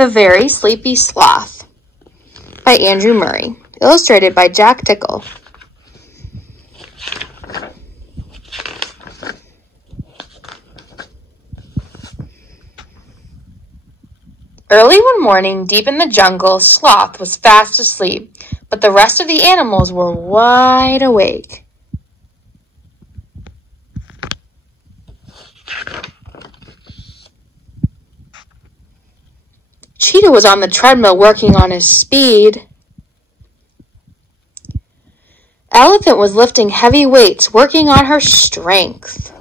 The Very Sleepy Sloth by Andrew Murray. Illustrated by Jack Tickle. Early one morning, deep in the jungle, Sloth was fast asleep, but the rest of the animals were wide awake. Cheetah was on the treadmill working on his speed. Elephant was lifting heavy weights, working on her strength.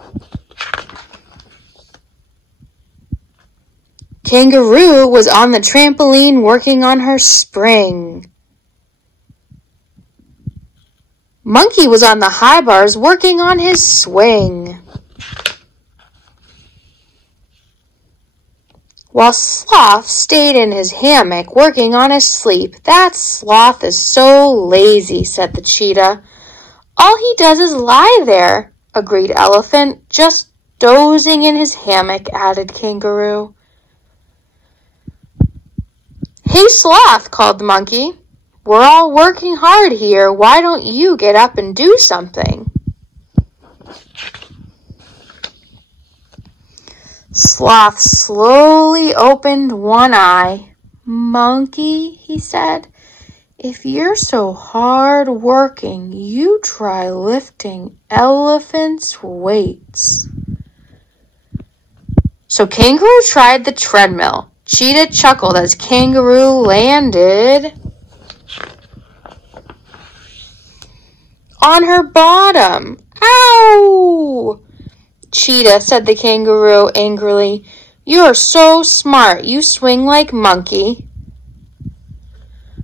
Kangaroo was on the trampoline working on her spring. Monkey was on the high bars working on his swing. While Sloth stayed in his hammock working on his sleep. That Sloth is so lazy, said the cheetah. All he does is lie there, agreed Elephant. Just dozing in his hammock, added Kangaroo. Hey, Sloth, called the monkey. We're all working hard here. Why don't you get up and do something? Sloth slowly opened one eye. Monkey, he said, if you're so hard working, you try lifting elephants' weights. So Kangaroo tried the treadmill. Cheetah chuckled as Kangaroo landed on her bottom. Ow! Cheetah, said the Kangaroo angrily. You are so smart. You swing like Monkey.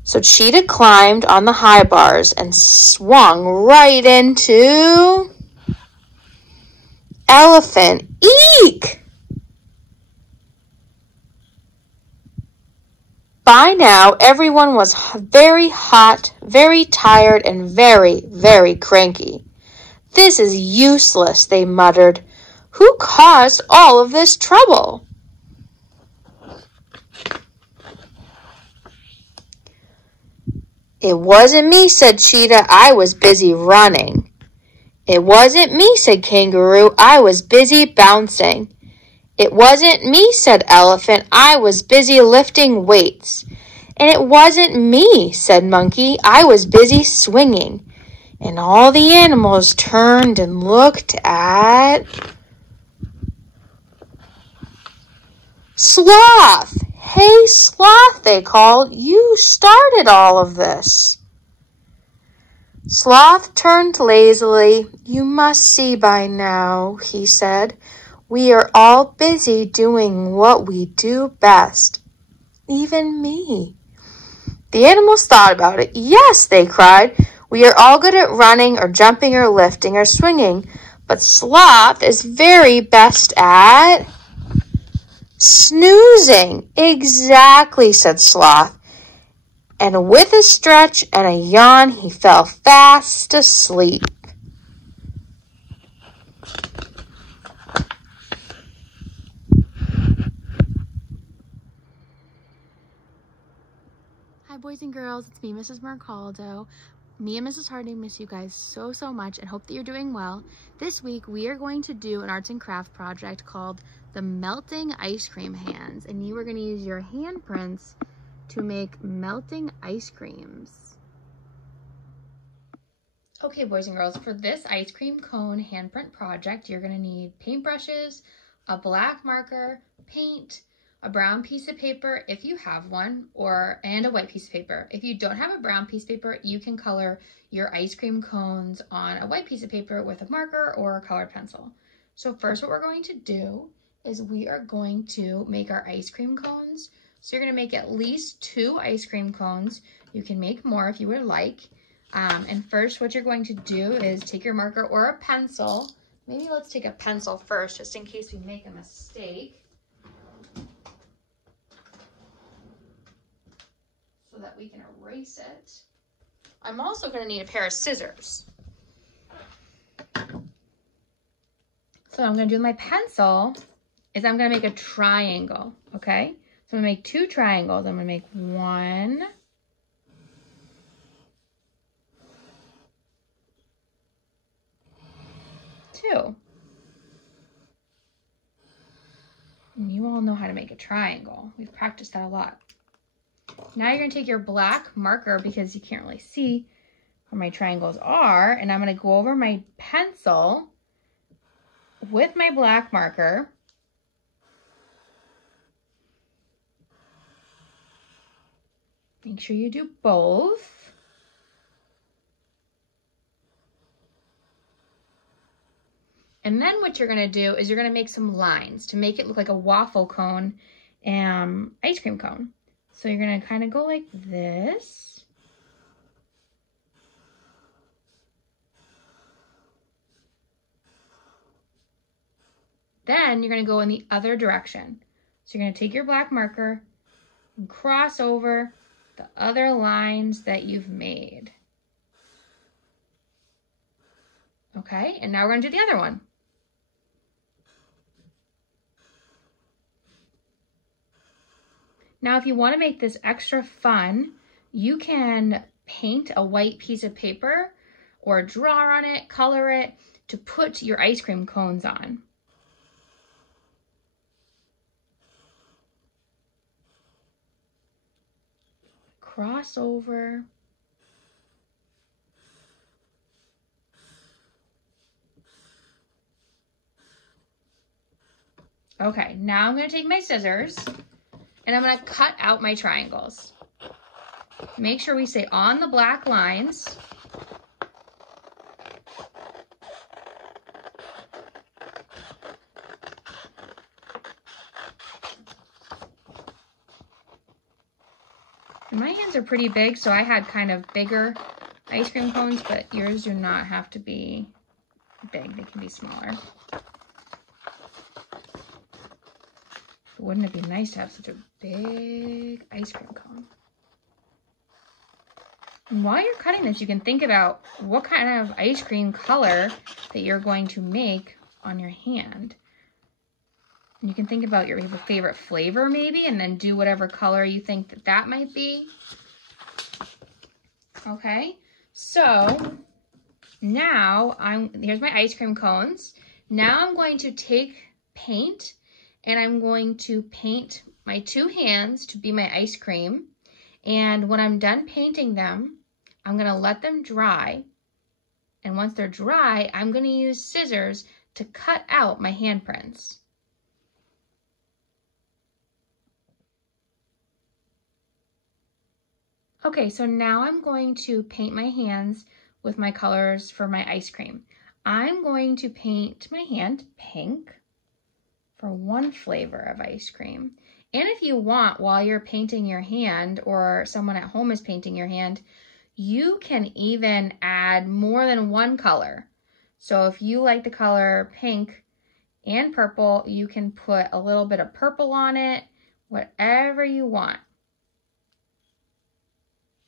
So Cheetah climbed on the high bars and swung right into Elephant. Eek! By now, everyone was very hot, very tired, and very, very cranky. This is useless, they muttered. Who caused all of this trouble? It wasn't me, said Cheetah. I was busy running. It wasn't me, said Kangaroo. I was busy bouncing. It wasn't me, said Elephant. I was busy lifting weights. And it wasn't me, said Monkey. I was busy swinging. And all the animals turned and looked at Sloth. Hey, Sloth, they called. You started all of this. Sloth turned lazily. You must see by now, he said. We are all busy doing what we do best. Even me. The animals thought about it. Yes, they cried. We are all good at running or jumping or lifting or swinging. But Sloth is very best at snoozing. Exactly, said Sloth. And with a stretch and a yawn, he fell fast asleep. Hi, boys and girls. It's me, Mrs.Mercaldo. Me and Mrs. Harding miss you guys so much and hope that you're doing well. This week, we are going to do an arts and craft project called the Melting Ice Cream Hands. And you are going to use your handprints to make melting ice creams. Okay, boys and girls, for this ice cream cone handprint project, you're going to need paintbrushes, a black marker, paint, a brown piece of paper if you have one, and a white piece of paper. If you don't have a brown piece of paper, you can color your ice cream cones on a white piece of paper with a marker or a colored pencil. So first what we're going to do is we are going to make our ice cream cones. So you're going to make at least 2 ice cream cones. You can make more if you would like. And first what you're going to do is take your marker or a pencil. Maybe let's take a pencil first just in case we make a mistake, so that we can erase it. I'm also going to need a pair of scissors. So what I'm going to do with my pencil is I'm going to make a triangle, okay? So I'm gonna make 2 triangles. I'm gonna make 1, 2. And you all know how to make a triangle. We've practiced that a lot. Now you're gonna take your black marker, because you can't really see where my triangles are, and I'm gonna go over my pencil with my black marker. Make sure you do both. And then what you're gonna do is you're gonna make some lines to make it look like a waffle cone ice cream cone. So you're gonna kind of go like this. Then you're gonna go in the other direction. So you're gonna take your black marker and cross over the other lines that you've made. Okay, and now we're gonna do the other one. Now, if you want to make this extra fun, you can paint a white piece of paper or draw on it, color it to put your ice cream cones on. Cross over. Okay, now I'm going to take my scissors and I'm going to cut out my triangles. Make sure we stay on the black lines. And my hands are pretty big, so I had kind of bigger ice cream cones, but yours do not have to be big. They can be smaller. Wouldn't it be nice to have such a big ice cream cone? And while you're cutting this, you can think about what kind of ice cream color that you're going to make on your hand. And you can think about your favorite flavor maybe, and then do whatever color you think that that might be. Okay, so now here's my ice cream cones. Now I'm going to take paint and I'm going to paint my 2 hands to be my ice cream. And when I'm done painting them, I'm gonna let them dry. And once they're dry, I'm gonna use scissors to cut out my handprints. Okay, so now I'm going to paint my hands with my colors for my ice cream. I'm going to paint my hand pink for one flavor of ice cream. And if you want, while you're painting your hand or someone at home is painting your hand, you can even add more than one color. So if you like the color pink and purple, you can put a little bit of purple on it, whatever you want.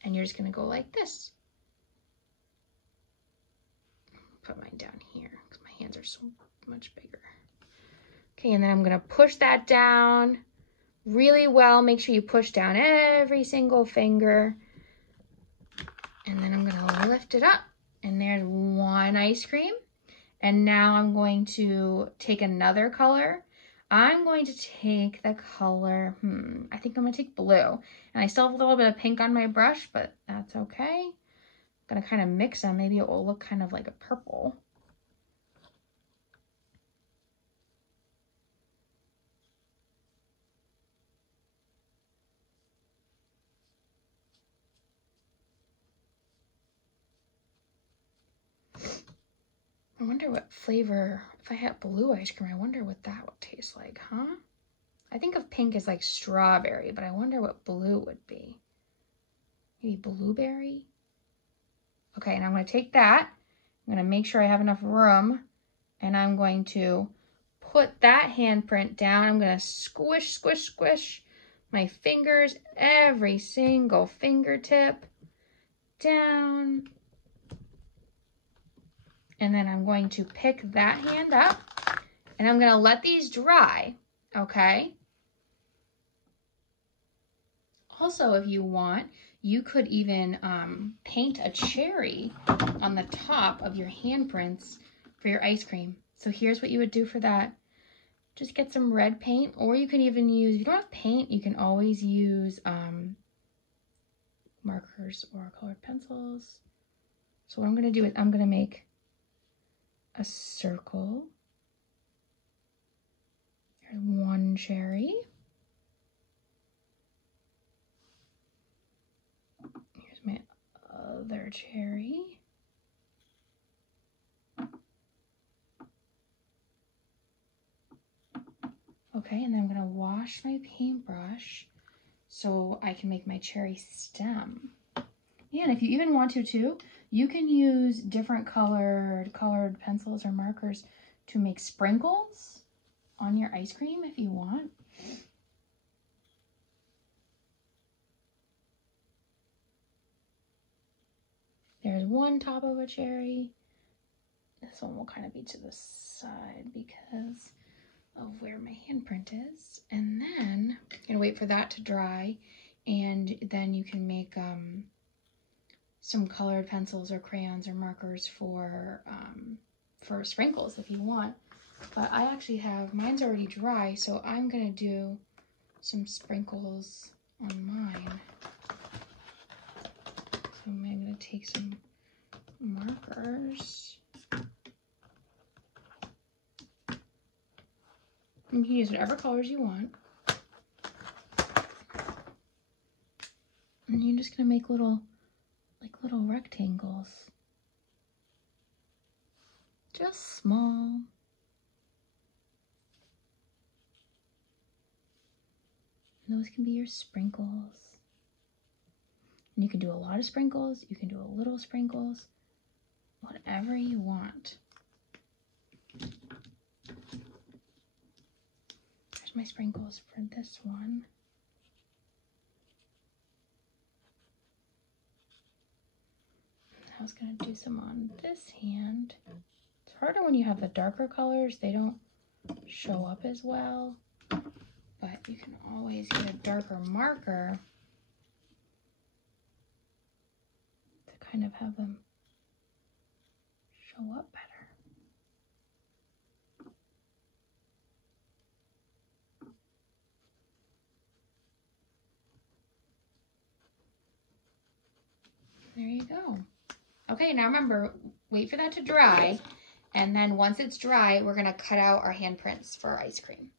And you're just gonna go like this. Put mine down here because my hands are so much bigger. Okay, and then I'm gonna push that down really well. Make sure you push down every single finger. And then I'm gonna lift it up. And there's one ice cream. And now I'm going to take another color. I'm going to take the color, I think I'm gonna take blue. And I still have a little bit of pink on my brush, but that's okay. I'm gonna kind of mix them. Maybe it will look kind of like a purple. I wonder what flavor, if I had blue ice cream, I wonder what that would taste like, huh? I think of pink as like strawberry, but I wonder what blue would be. Maybe blueberry? Okay, and I'm gonna take that. I'm gonna make sure I have enough room, and I'm going to put that handprint down. I'm gonna squish, squish, squish my fingers, every single fingertip down. And then I'm going to pick that hand up and I'm gonna let these dry, okay? also, if you want, you could even paint a cherry on the top of your handprints for your ice cream. So here's what you would do for that. Just get some red paint, or you can even use, if you don't have paint, you can always use markers or colored pencils. So what I'm gonna do is I'm gonna make a circle. There's one cherry. Here's my other cherry. Okay, and then I'm gonna wash my paintbrush so I can make my cherry stem. And if you even want to too, you can use different colored pencils or markers to make sprinkles on your ice cream if you want. There's one top of a cherry. This one will kind of be to the side because of where my handprint is. And then I'm gonna wait for that to dry, and then you can make some colored pencils or crayons or markers for sprinkles if you want. But I actually have, mine's already dry, so I'm gonna do some sprinkles on mine. So I'm gonna take some markers. You can use whatever colors you want. And you're just gonna make little rectangles. Just small. And those can be your sprinkles. And you can do a lot of sprinkles, you can do a little sprinkles, whatever you want. There's my sprinkles for this one. I was gonna do some on this hand. It's harder when you have the darker colors. They don't show up as well, but you can always get a darker marker to kind of have them show up better. There you go. Okay, now remember, wait for that to dry, and then once it's dry, we're gonna cut out our handprints for our ice cream.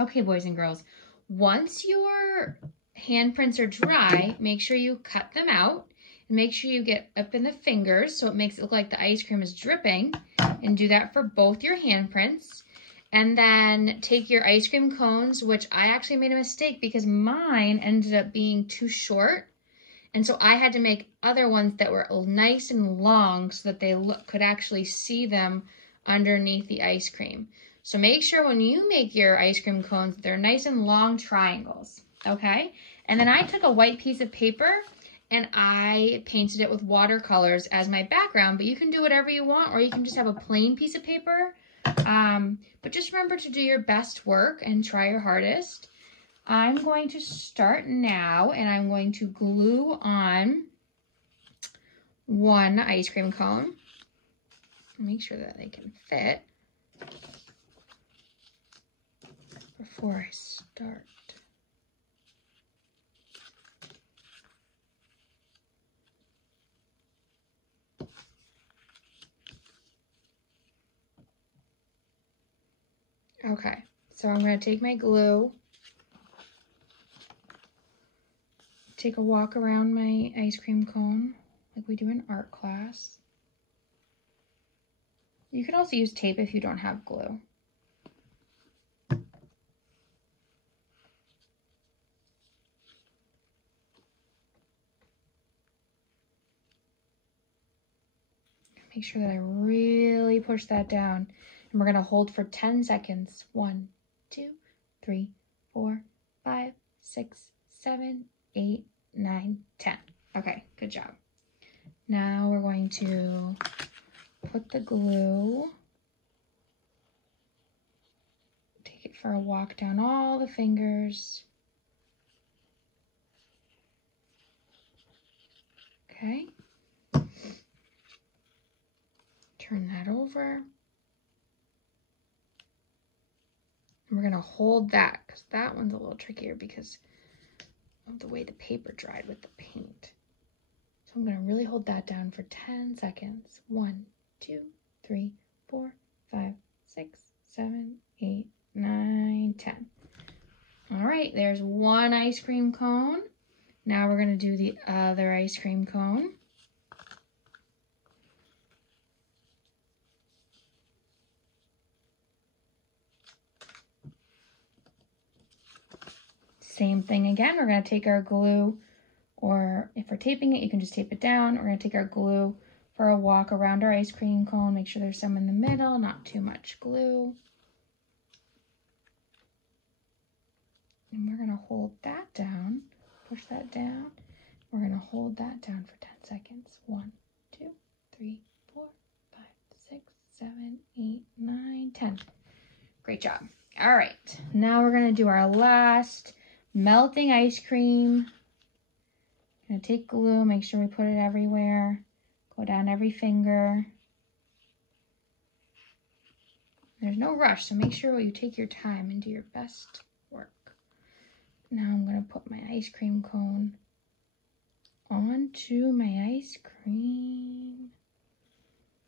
Okay, boys and girls, once your handprints are dry, make sure you cut them out, and make sure you get up in the fingers so it makes it look like the ice cream is dripping, and do that for both your handprints. And then take your ice cream cones, which I actually made a mistake because mine ended up being too short. And so I had to make other ones that were nice and long so that they could actually see them underneath the ice cream. So make sure when you make your ice cream cones, they're nice and long triangles, okay? And then I took a white piece of paper and I painted it with watercolors as my background, but you can do whatever you want, or you can just have a plain piece of paper. But just remember to do your best work and try your hardest. I'm going to start now, and I'm going to glue on one ice cream cone. Make sure that they can fit before I start. Okay, so I'm going to take my glue, take a walk around my ice cream cone like we do in art class. You can also use tape if you don't have glue. Make sure that I really push that down. And we're going to hold for 10 seconds. 1, 2, 3, 4, 5, 6, 7, 8, 9, 10. Okay, good job. Now we're going to put the glue, take it for a walk down all the fingers. Okay. Turn that over. And we're going to hold that because that one's a little trickier because of the way the paper dried with the paint. So I'm going to really hold that down for 10 seconds. 1, 2, 3, 4, 5, 6, 7, 8, 9, 10. All right, there's one ice cream cone. Now we're going to do the other ice cream cone. Same thing again. We're going to take our glue, or if we're taping it, you can just tape it down. We're going to take our glue for a walk around our ice cream cone. Make sure there's some in the middle, not too much glue. And we're going to hold that down, push that down. We're going to hold that down for 10 seconds. 1, 2, 3, 4, 5, 6, 7, 8, 9, 10. Great job. All right, now we're going to do our last melting ice cream. I'm going to take glue, make sure we put it everywhere. Go down every finger. There's no rush, so make sure you take your time and do your best work. Now I'm going to put my ice cream cone onto my ice cream.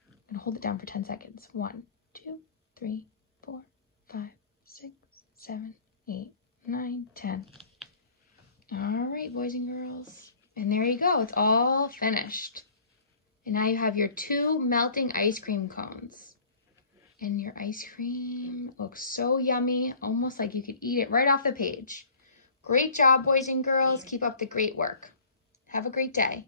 I'm going to hold it down for 10 seconds. 1, 2, 3, 4, 5, 6, 7, 8, 9, 10. All right, boys and girls. And there you go. It's all finished. And now you have your 2 melting ice cream cones. And your ice cream looks so yummy, almost like you could eat it right off the page. Great job, boys and girls. Keep up the great work. Have a great day.